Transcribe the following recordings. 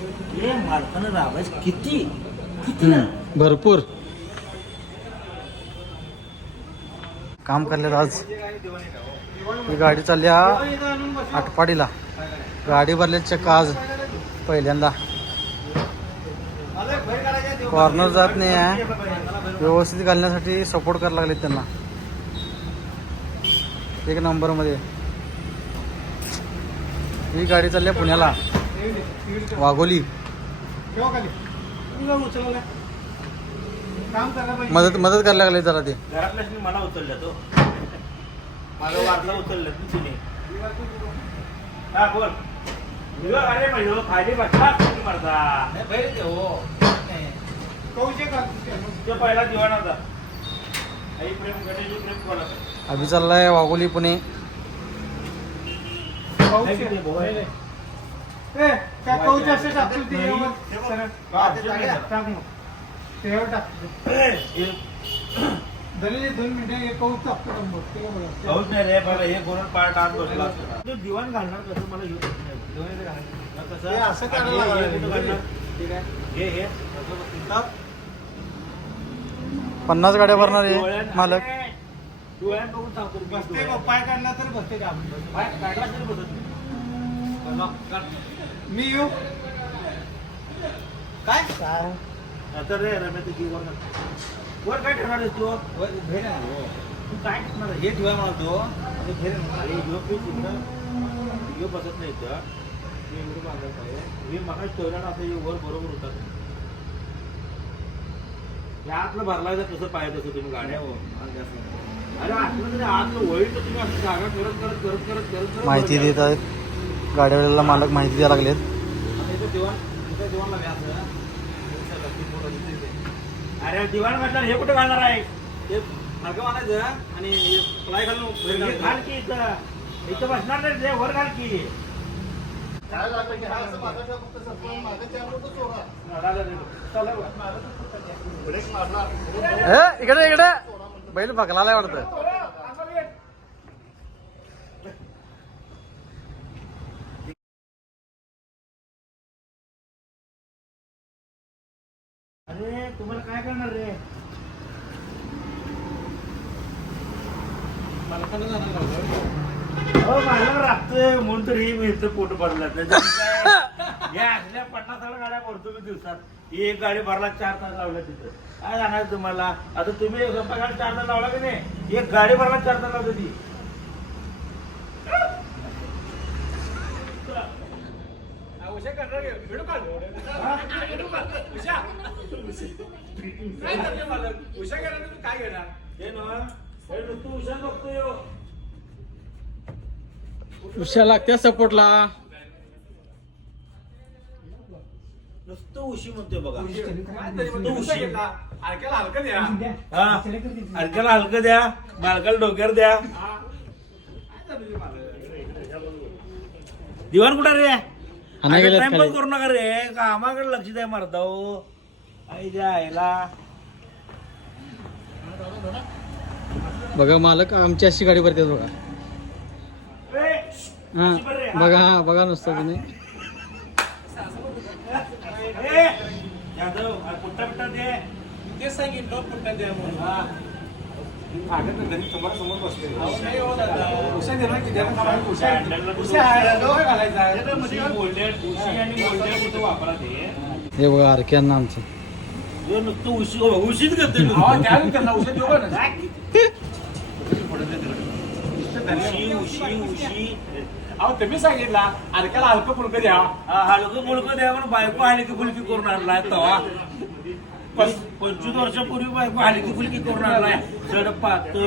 हे मालकानं राबायचं किती? किती ना? भरपूर. काम करले आज. ही गाडी चालली हा आटपाडीला. गाडी भरले चक्क आज पहिल्यांदा. कॉर्नर जात नाही आहे. व्यवस्थित घालण्यासाठी सपोर्ट करायला लागले त्यांना. एक नंबरमध्ये. ही गाडी चालली आहे पुण्याला. वाघोली. मदत मदत करायला लागले जरा ते. घरातल्याच मला उचलल्या तो. माझा वारसा उचलला तिने. हा बोल. तुझं अरे म्हणजे खाली बसला किती मरता तो पहिला दिवाण होता. आई प्रेम गणेश प्रेम कोणा अभि चाललाय वाघोली पुणे. दोन मिनिटं कौच टाकतो नंबर ते काय बघा. पाऊस नाही रे मला हे बसला तू दिवाण घालणार कसं मला. मग कसं? हे असं आणि हे- हे लागलं. कुठं घालणार? ठीक आहे. हे हे असं इथं. पन्नास गाड्या भरणार आहे डोळ्यात- मालक अरे, डोळ्यात बघून सांगतो मी बसते डोळ्यात. का? पाय काढला तर बसते का आपण? काढला तरी बसत नाही. मग काढ. मी येऊ काय आता रे रम्या तुझी वर. वर काय ठरणार आहेस तू भेट आहे ना, हो. तू काय ठरणार आहे? हे ठेवा मला तो आणि भेट आहे ना. अरे ह्यो पीस इकडं ह्यो बसत नाही इथं एवढं बांधायचं आहे मगा ठेवलं ना असं वर बरोबर होतात हे आतलं भरलायचं कसं पाहिजे तसं तुम्ही गाड्या हो. अरे आतलं तरी आतलं तर तुम्ही असं जागा करत करत करत करत करत करत माहिती वर देत. आहेत गाड्यावाल्याला मालक माहिती द्यायला लागलेत. अरे दिवाण म्हटलं हे कुठे घालणार आहे? हे हलकं मारायचं आणि प्लाय घालून हे. घाल की इथं. इथं बसणार नाही रे, वर घाल की. ए, इकडे इकडे. बैल बघलाय वाटतं. तुम्हाला काय करणार रे? मालकाला जाणार? हो मला राखतोय म्हणून तर ही मी इथं पोट भरला या असल्या पन्नास साल गाड्या भरतो मी दिवसात. ही एक गाडी भरला चार तास लावल्या तिथं. काय सांगायचं तुम्हाला? आता तुम्ही स्वतः चार तास लावला की नाही? एक गाडी भरला चार तास लावतो ती हा, उशा करणार का? व्हिडिओ काढ. व्हिडिओ काढ. उशा. काय करते मालक? उशा करणार तू काय घेणार हे ना बघतोय लागत्या सपोर्टला नुसतं उशी म्हणतोय बघा काय तरी म्हणतो, उशा घेतला. हलक्याला हलकं द्या. हा हलक्याला हलकं द्या बालकाला डोक्यावर द्या हा. दिवाण कुठं रे टाइमपास. करू नका रे. कामाकडे लक्ष द्या मारता हो आई द्या आईला. बघा मालक आमची अशी गाडी भरतात बघा. हा अशी बरं रे, हा. बघा हा बघा नुसतं तुम्ही यादव हा पुट्टा दे? तेच सांगितलं पुट्टा द्या म्हणून. हे बघा आरक्यांना आमचं. नुसतं उशी उशीच करते. अहो, उशी उशी उशी अहो तुम्ही सांगितला अडक्याला हलकं फुलकं द्या हलकं फुलकं द्या म्हणून बायको हलकी फुलकी करून आणलाय तवा पस- पंचवीस वर्षापूर्वी बायको हलकी फुलकी करून आणलाय चढ पातळ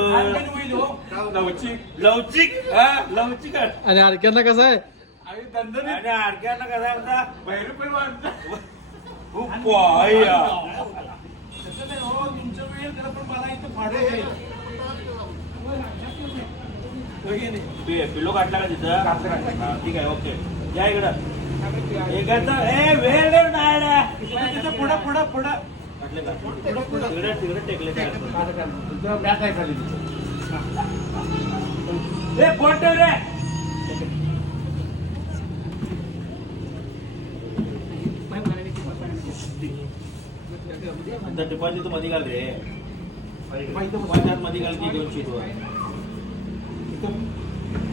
हो. लवचिक लवचिक हा लवचिक आहे. आणि आरक्यांना कसं आहे आणि दणदणीत आणि आडक्यानं कसा म्हणता पाया. तसं नाही हो, तुमचं वेळ करा, पण मला इथं भाडं आहे. होय की नाही? पि- पिल्लो काढला का तिथं हा, ठीक आहे ओके या इकडं एकाचं ए वेळ नाही. तिथं पुढं पुढं पुढं ए फोन ठेव रे? नंतर डिपॉझिटमध्ये घाल रे. डिपॉझिटमध्ये घाल की दोन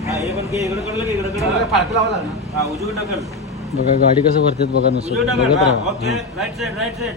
हा हे पण घे इकडे कडलं की इकडे कडलं हा उजवी टाकल. बघा गाडी कसं भरतात बघा नुसतं. राईट साईड राईट साईड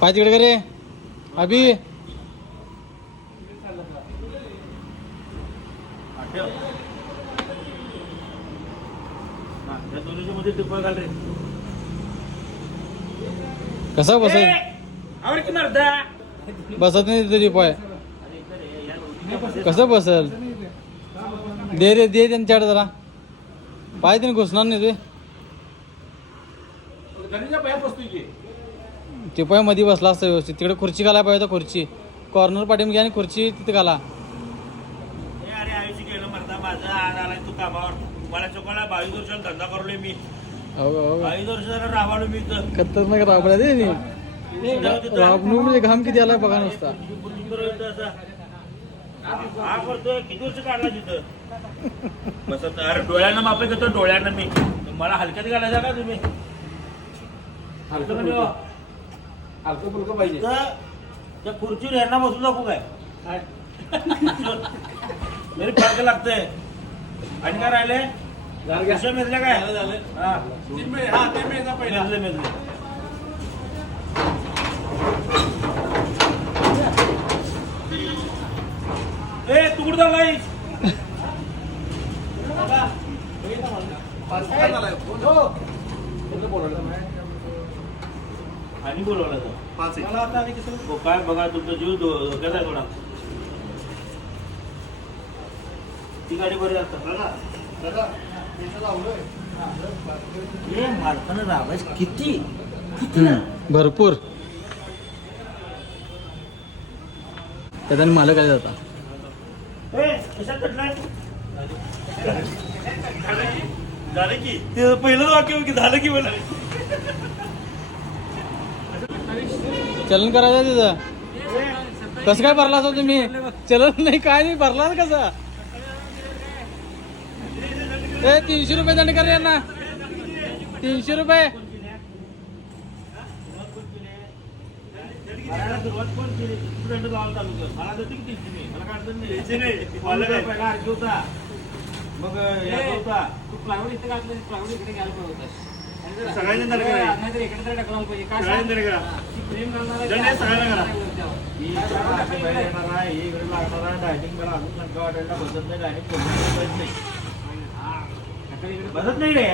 पाय तिकडे अभि. घाल रे. कसा बसत? ए, आवड की मारता बसत नाही तरी पाय कसं बसल? दे रे दे त्यांच्याकडे जरा. पाय त्याने घुसणार नाही ते. ते पायमध्ये बसला असता व्यवस्थित. तिकडे खुर्ची घालायला पाहिजे खुर्ची. कॉर्नर पाठीम घ्या आणि खुर्ची तिथे घाला. मी. इथं. खतरनाक राबड्या दे. राबणूक म्हणजे घाम किती आलाय बघा नुसता. हा करतोय किती वर्ष काढला तिथं? बसत अरे डोळ्यानं मापे करतो डोळ्यानं मी. मला हलक्यात घालायचा का तुम्ही? हलकं म्हणजे. हलकं फुलकं. पाहिजे. त्या खुर्चीवर ह्यांना बसून दाखवू काय? तरी फरक लागतंय. आणि काय राहिले? काय? झालं, झालं. हा. तीन मे- हा, तीन मेचा पहिला. मेजले मेजले ए तू कुठं चाललाय आणि बोलवला तो पाच मला आता आणि कसं? हो, काय बघा तुमचा जीव धो- धोक्यात आहे थोडा ती गाडी बरी असतात दादा, दादा, हे मारताना किती भरपूर त्यात मालक आले जाता झालं की. ते पहिलं वाक्य की झालं की मला चलन करायचं तिथं. कसं काय भरला असा तुम्ही? चलन नाही काय नाही भरला कसा? ए तीनशे रुपये दंड करा यांना. तीनशे रुपये भरायला सुरुवात कोण केली स्टुडंट लावायला चालू कर मला देते की तीनशे नाही मला काय अडचण नाही द्यायचे नाही मला काय पहिला अर्ज होता मग याचा होता तू प्लायवूड इथे घातलं प्लायवूड इकडे घ्यायला पाहिजे होतास. आणि जर- सगळ्यांनी दंड करायला. नाहीतर इकडे तर ढकलायला पाहिजे काय सगळ्यांनी दंड करा. ती फ्रेम घालणार दंड हे सगळ्यांना करा. आहे. ही इकडे बाहेर येणार आहे, ही इकडे लागणार आहे, डायनिंग मला अजून नका वाटायला बसत नाही डायनिंग बसत नाही ढकल इकडे. बसत नाही रे